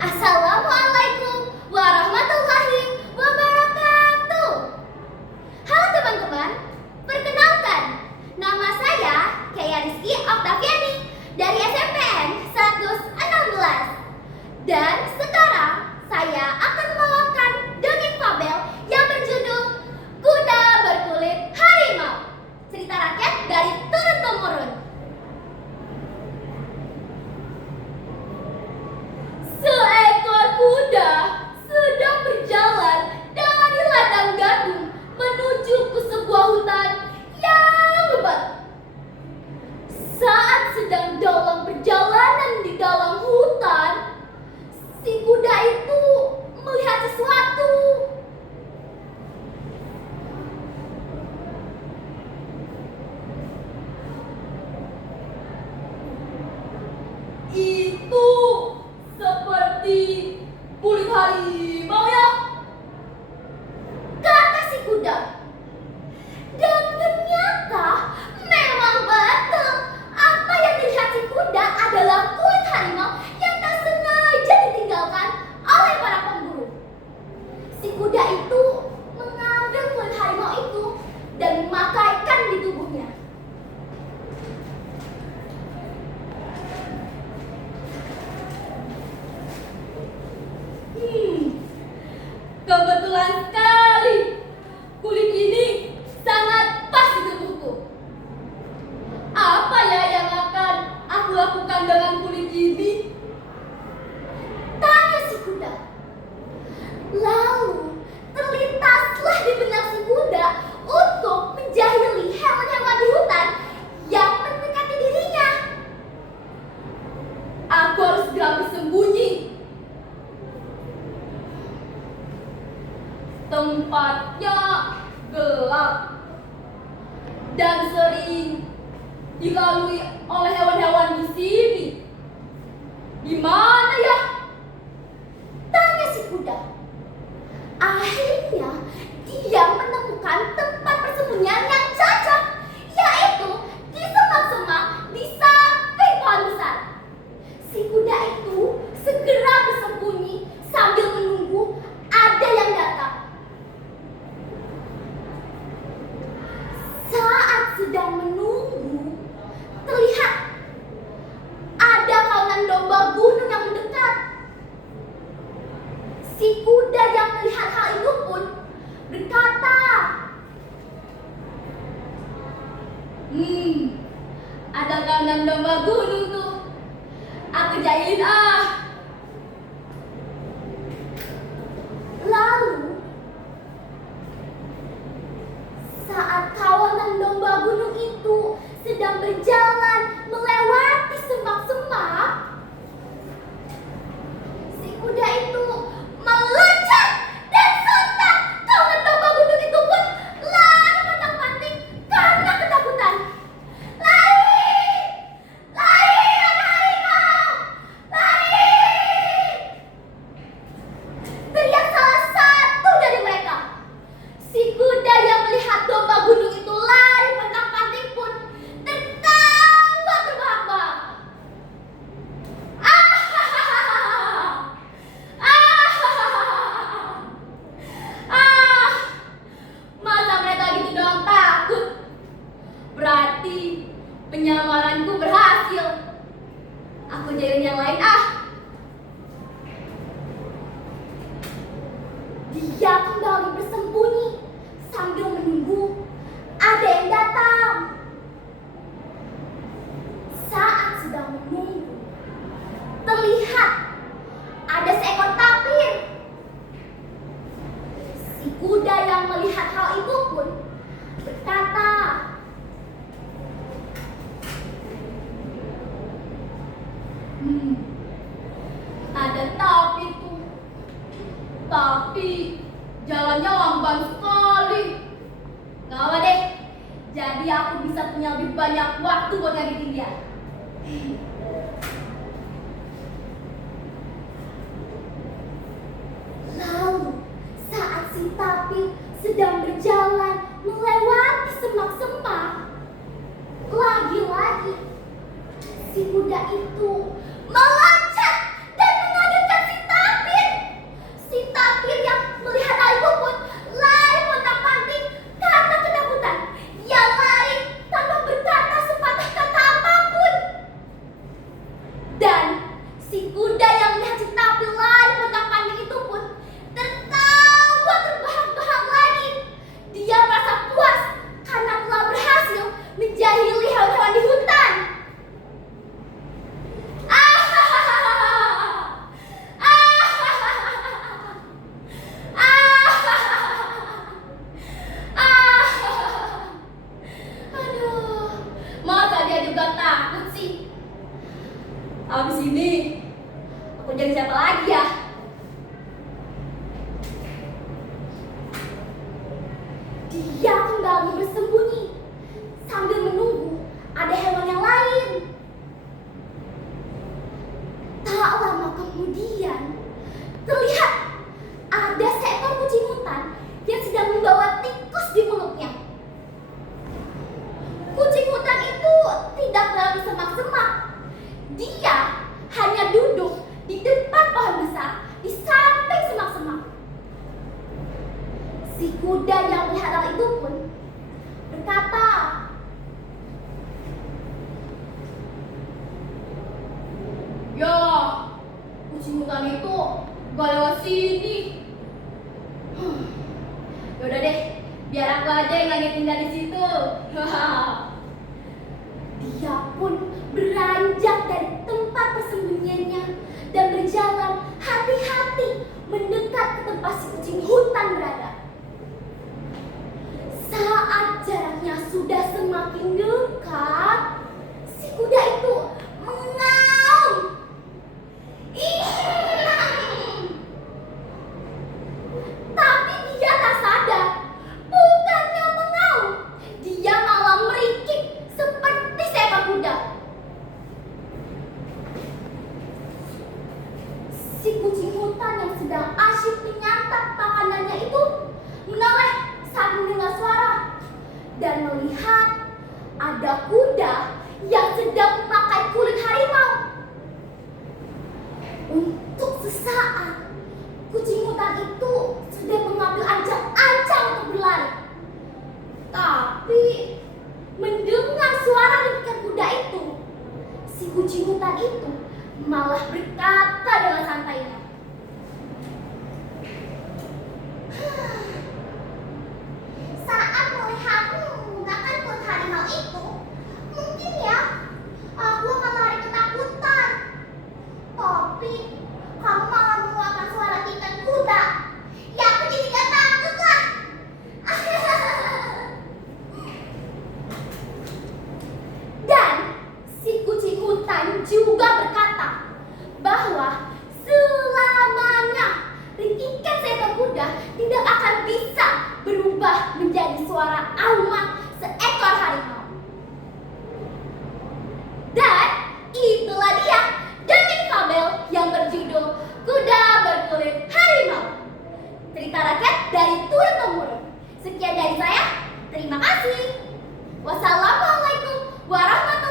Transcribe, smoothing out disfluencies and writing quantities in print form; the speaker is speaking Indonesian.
Assalamualaikum warahmatullahi wabarakatuh. Halo teman-teman, perkenalkan, nama saya Kaya Rizky Oktaviani dari SMPN 116. Dan sekarang saya akan membawakan dongeng fabel yang berjudul Kuda Berkulit Harimau. Cerita rakyat dari turun-temurun. Seekor kuda sedang berjalan dari ladang gandum menuju ke sebuah hutan yang lebat. Saat sedang dalam perjalanan di dalam hutan, si kuda itu melihat sesuatu. Itu seperti kulit harimau ya, kata si kuda. Dan ternyata memang betul, apa yang dilihat si kuda adalah kulit harimau yang tak sengaja ditinggalkan oleh para pemburu. Si kuda itu mengambil kulit harimau itu dan memakaikan di tubuhnya. Kebetulan sekali, kulit ini sangat pas di tubuhku. Apa ya yang akan aku lakukan dengan kulit ini? Tanya si kuda. Lalu terlintaslah di benak si kuda untuk menjahili hewan-hewan di hutan yang mendekati dirinya. Aku harus segera bersembunyi. Tempatnya gelap dan sering dilalui oleh hewan-hewan di sini. Di mana ya? Tanya si kuda. Akhirnya dia menemukan tempat persembunyian yang cocok, yaitu di semak-semak di samping pohon besar. Si kuda itu segera bersembunyi sambil menunggu ada yang datang. Saat sedang menunggu, terlihat ada kawanan domba gunung yang mendekat. Si kuda yang melihat hal itu pun berkata, ada kawanan domba gunung tuh. Aku jahilin ah. Lalu saat kawanan domba gunung itu sedang berjalan melewati semak-semak, si kuda itu meloncat dan sontak kawanan domba gunung itu pun lari pontang-panting karena ketakutan. Lari! Lari, ada harimau! Lari! Teriak salah satu dari mereka. Si kuda yang melihat domba gunung itu lari pontang-panting pun tertawa terbahak-bahak. Masa mereka gitu doang takut? Berarti penyamaranku berhasil. Aku jahilin yang lain ah. Dia kembali bersembunyi sambil menunggu ada yang datang. Saat sedang menunggu, terlihat ada seekor tapir. Si kuda yang melihat hal itu pun berkata, ada tapir tuh. Tapi jalannya lamban sekali. Gak apa deh, jadi aku bisa punya lebih banyak waktu buat ngagetin dia. Lalu saat si tapir sedang berjalan melewati semak-semak, lagi-lagi si kuda itu meloncat dan mengagetkan si Si kuda yang melihat si tampilan kotak-pandai itu pun tertawa terbahak-bahak lagi. Dia merasa puas karena telah berhasil menjahili hewan-hewan di hutan. Aduh, masa dia juga takut sih? Abis ini aku jadi siapa lagi ya? Dia kembali bersembunyi sambil menunggu ada hewan yang lain. Tak lama kemudian terlihat ada seekor kucing hutan yang sedang membawa tikus di mulutnya. Kucing hutan itu tidak berada di semak-semak. Dia hanya duduk di depan pohon besar di samping semak-semak. Si kuda yang melihat hal itu pun berkata, "Ya, kucing hutan itu gak lewat sini. Yaudah deh, biar aku aja yang lagi tinggal di situ." Dia pun beranjak dari tempat persembunyiannya dan berjalan hati-hati mendekat ke tempat si kucing hutan berada. Saat jaraknya sudah semakin dekat, si kuda itu mengaum. Tapi dia tak sadar, bukannya mengaum, dia malah merikik seperti seekor kuda. Si kucing hutan yang sedang asyik menyantap makanannya itu menoleh saat mendengar suara dan melihat ada kuda yang sedang memakai kulit harimau. Untuk sesaat, kucing hutan itu sudah mengambil ancang-ancang untuk berlari. Tapi mendengar suara demikian kuda itu, si kucing hutan itu malah berkata dengan santainya, "Saat melihatmu menggunakan kulit harimau itu, mungkin ya aku akan lari ketakutan. Tapi kamu malah mengeluarkan suara gigitan kuda. Ya aku jadi gak takut lah." Dan si kucing hutan juga berkata bahwa selamanya ringkikan seekor kuda tidak akan bisa berubah menjadi suara auman seekor harimau. Dan itulah dia dongeng fabel yang berjudul Kuda Berkulit Harimau. Cerita rakyat dari turun-temurun. Sekian dari saya. Terima kasih. Wassalamualaikum warahmatullahi wabarakatuh.